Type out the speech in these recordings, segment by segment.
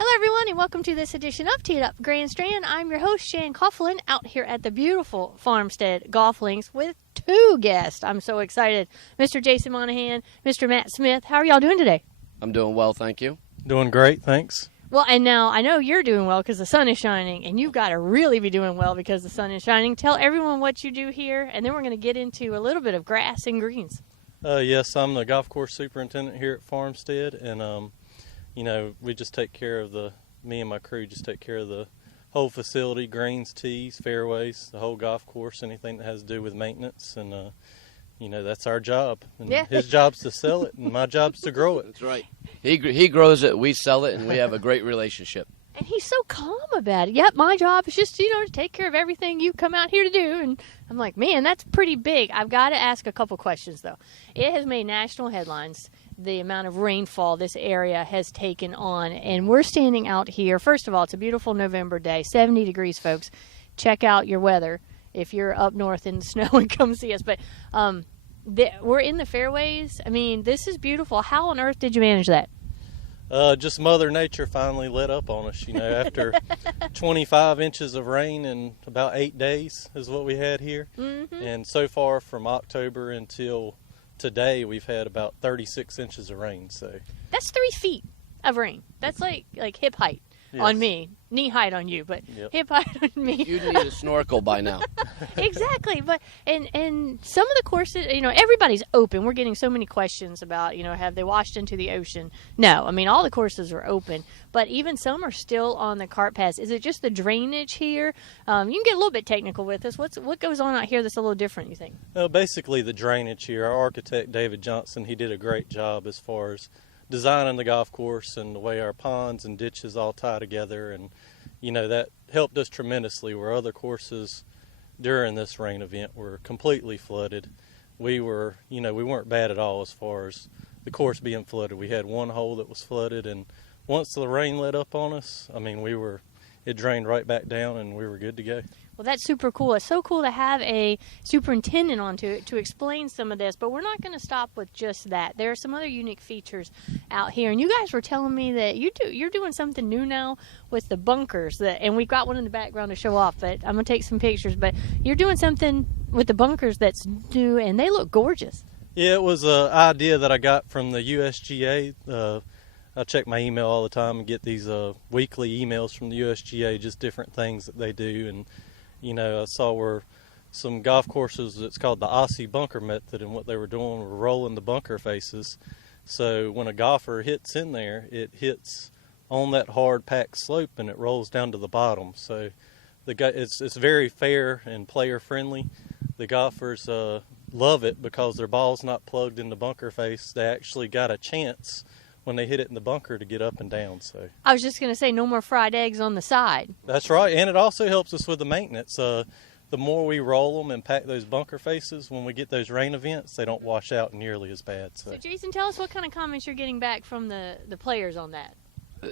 Hello, everyone, and welcome to this edition of Teed Up Grand Strand. I'm your host, Shan Coughlin, out here at the beautiful Farmstead Golf Links with two guests. I'm so excited. Mr. Jason Monahan, Mr. Matt Smith. How are y'all doing today? I'm doing well, thank you. Doing great, thanks. Well, and now I know you're doing well because the sun is shining, and you've got to really be doing well because the sun is shining. Tell everyone what you do here, and then we're going to get into a little bit of grass and greens. Yes, I'm the golf course superintendent here at Farmstead, and we just take care of me and my crew just take care of the whole facility, greens, tees, fairways, the whole golf course, anything that has to do with maintenance, and that's our job. And his job's to sell it, and my job's to grow it. That's right. He grows it, we sell it, and we have a great relationship. And he's so calm about it. Yep, my job is just, to take care of everything you come out here to do. And I'm like, man, that's pretty big. I've got to ask a couple questions, though. It has made national headlines, the amount of rainfall this area has taken on. And we're standing out here. First of all, it's a beautiful November day, 70 degrees, folks. Check out your weather if you're up north in the snow and come see us. But we're in the fairways. I mean, this is beautiful. How on earth did you manage that? Just Mother Nature finally let up on us, after 25 inches of rain in about 8 days is what we had here. Mm-hmm. And so far from October until today, we've had about 36 inches of rain. So that's 3 feet of rain. That's like hip height on me. Knee height on you, but hip height on me. You'd need a snorkel by now. Exactly. But and some of the courses, everybody's open. We're getting so many questions about, have they washed into the ocean? No. I mean, all the courses are open, but even some are still on the cart paths. Is it just the drainage here? You can get a little bit technical with us. What goes on out here that's a little different, you think? Basically the drainage here. Our architect, David Johnson, he did a great job as far as designing the golf course and the way our ponds and ditches all tie together, and that helped us tremendously where other courses during this rain event were completely flooded. We weren't bad at all as far as the course being flooded. We had one hole that was flooded, and once the rain let up on us, it drained right back down and we were good to go. Well, that's super cool. It's so cool to have a superintendent on to explain some of this, but we're not going to stop with just that. There are some other unique features out here, and you guys were telling me that you're doing something new now with the bunkers, and we've got one in the background to show off, but I'm going to take some pictures, but you're doing something with the bunkers that's new, and they look gorgeous. Yeah, it was an idea that I got from the USGA. I check my email all the time and get these weekly emails from the USGA, just different things that they do, and I saw where some golf courses, it's called the Aussie bunker method, and what they were doing were rolling the bunker faces. So when a golfer hits in there, it hits on that hard packed slope and it rolls down to the bottom. So it's very fair and player friendly. The golfers love it because their ball's not plugged in the bunker face. They actually got a chance when they hit it in the bunker to get up and down. So I was just going to say, no more fried eggs on the side. That's right, and it also helps us with the maintenance. The more we roll them and pack those bunker faces, when we get those rain events, they don't wash out nearly as bad. So Jason, tell us what kind of comments you're getting back from the players on that.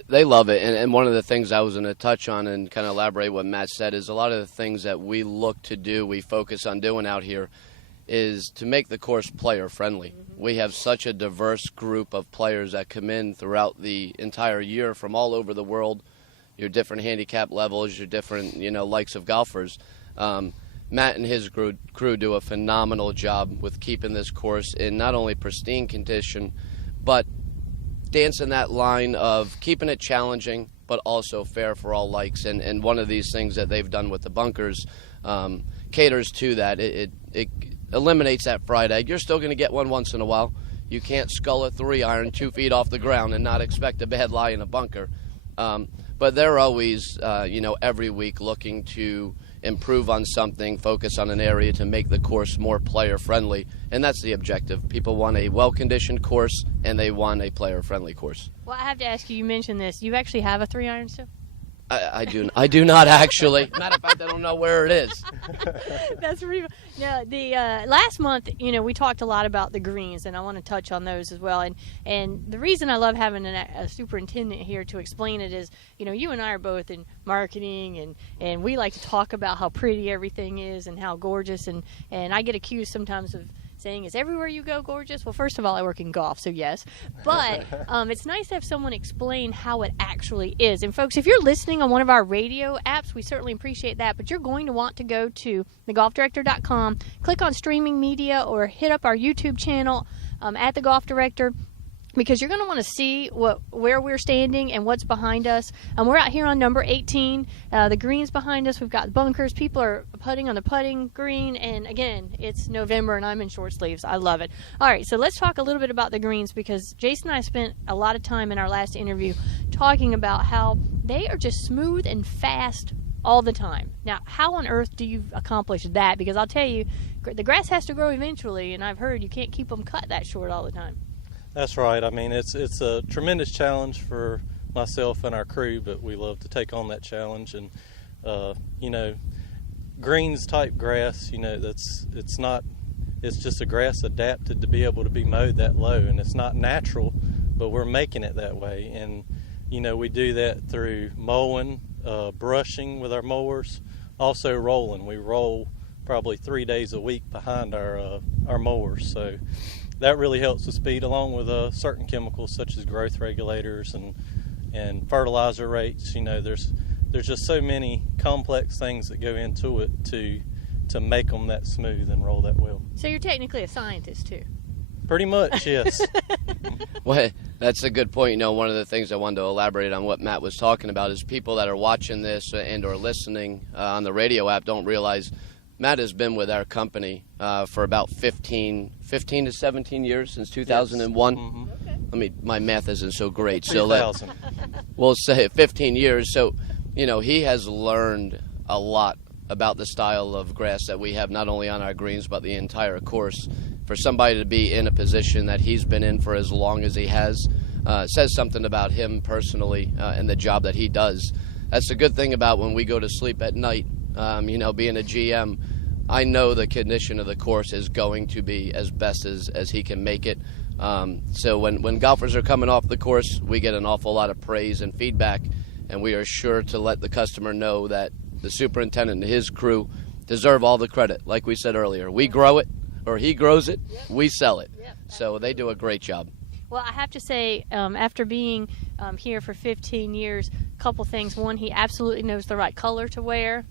They love it, and one of the things I was going to touch on and kind of elaborate what Matt said is a lot of the things that we look to do, we focus on doing out here, is to make the course player friendly. Mm-hmm. We have such a diverse group of players that come in throughout the entire year from all over the world, your different handicap levels, your different likes of golfers. Matt and his crew do a phenomenal job with keeping this course in not only pristine condition, but dancing that line of keeping it challenging but also fair for all likes. And one of these things that they've done with the bunkers caters to that. It eliminates that fried egg. You're still going to get one once in a while. You can't scull a 3-iron 2 feet off the ground and not expect a bad lie in a bunker. But they're always, every week looking to improve on something, focus on an area to make the course more player-friendly. And that's the objective. People want a well-conditioned course, and they want a player-friendly course. Well, I have to ask you mentioned this. You actually have a 3-iron still? I do not actually. Matter of fact, I don't know where it is. That's real. No, the last month, we talked a lot about the greens, and I want to touch on those as well. And the reason I love having a superintendent here to explain it is, you and I are both in marketing, and we like to talk about how pretty everything is and how gorgeous. And I get accused sometimes of saying, is everywhere you go gorgeous? Well, first of all, I work in golf, so yes. But it's nice to have someone explain how it actually is. And folks, if you're listening on one of our radio apps, we certainly appreciate that. But you're going to want to go to thegolfdirector.com, click on streaming media, or hit up our YouTube channel at The Golf Director, because you're going to want to see where we're standing and what's behind us. We're out here on number 18. The green's behind us. We've got bunkers. People are putting on the putting green. And, again, it's November, and I'm in short sleeves. I love it. All right, so let's talk a little bit about the greens, because Jason and I spent a lot of time in our last interview talking about how they are just smooth and fast all the time. Now, how on earth do you accomplish that? Because I'll tell you, the grass has to grow eventually, and I've heard you can't keep them cut that short all the time. That's right. I mean, it's a tremendous challenge for myself and our crew, but we love to take on that challenge. And greens type grass, it's just a grass adapted to be able to be mowed that low, and it's not natural, but we're making it that way. And we do that through mowing, brushing with our mowers, also rolling. We roll probably 3 days a week behind our mowers, so that really helps with speed, along with certain chemicals such as growth regulators and fertilizer rates. There's just so many complex things that go into it to make them that smooth and roll that well. So you're technically a scientist too. Pretty much, yes. Well, that's a good point. One of the things I wanted to elaborate on what Matt was talking about is people that are watching this and or listening on the radio app don't realize Matt has been with our company for about 15 to 17 years, since 2001. Yes. Mm-hmm. Okay. My math isn't so great, so we'll say 15 years. So, he has learned a lot about the style of grass that we have, not only on our greens, but the entire course. For somebody to be in a position that he's been in for as long as he has, says something about him personally and the job that he does. That's the good thing about when we go to sleep at night. Being a GM, I know the condition of the course is going to be as best as he can make it. So when golfers are coming off the course, we get an awful lot of praise and feedback, and we are sure to let the customer know that the superintendent and his crew deserve all the credit. Like we said earlier, we grow it, or he grows it, we sell it. So they do a great job. Well, I have to say, after being here for 15 years, a couple things. One, he absolutely knows the right color to wear.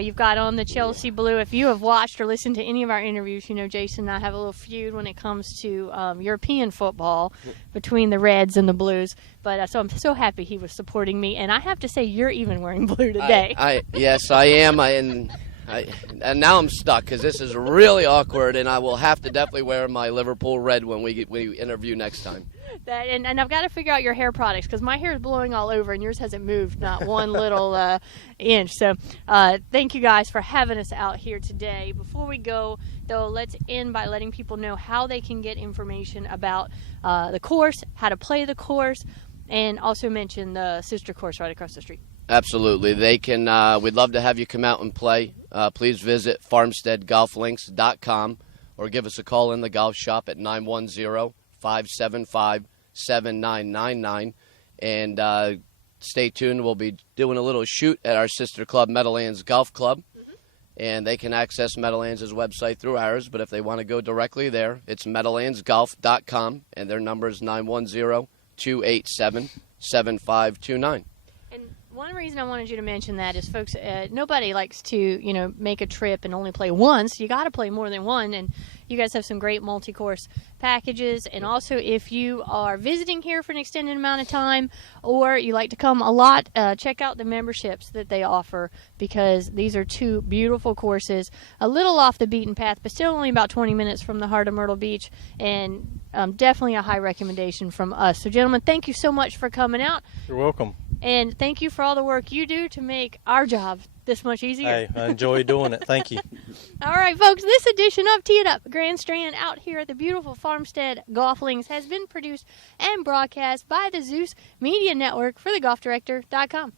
You've got on the Chelsea blue. If you have watched or listened to any of our interviews, Jason and I have a little feud when it comes to European football between the Reds and the Blues. But so I'm so happy he was supporting me. And I have to say, you're even wearing blue today. Yes, I am. And now I'm stuck because this is really awkward, and I will have to definitely wear my Liverpool red when we interview next time. And I've got to figure out your hair products, because my hair is blowing all over and yours hasn't moved not one little inch. So thank you guys for having us out here today. Before we go, though, let's end by letting people know how they can get information about the course, how to play the course, and also mention the sister course right across the street. Absolutely. They can. We'd love to have you come out and play. Please visit farmsteadgolflinks.com or give us a call in the golf shop at 910-575-7999. And stay tuned. We'll be doing a little shoot at our sister club, Meadowlands Golf Club. Mm-hmm. And they can access Meadowlands' website through ours. But if they want to go directly there, it's meadowlandsgolf.com. And their number is 910-287-7529. One reason I wanted you to mention that is, folks, nobody likes to, make a trip and only play once. You got to play more than one, and you guys have some great multi-course packages. And also, if you are visiting here for an extended amount of time, or you like to come a lot, check out the memberships that they offer, because these are two beautiful courses, a little off the beaten path, but still only about 20 minutes from the heart of Myrtle Beach, and definitely a high recommendation from us. So, gentlemen, thank you so much for coming out. You're welcome. And thank you for all the work you do to make our job this much easier. Hey, I enjoy doing it. Thank you. All right, folks, this edition of Tee It Up Grand Strand out here at the beautiful Farmstead Golf Links has been produced and broadcast by the Zeus Media Network for thegolfdirector.com.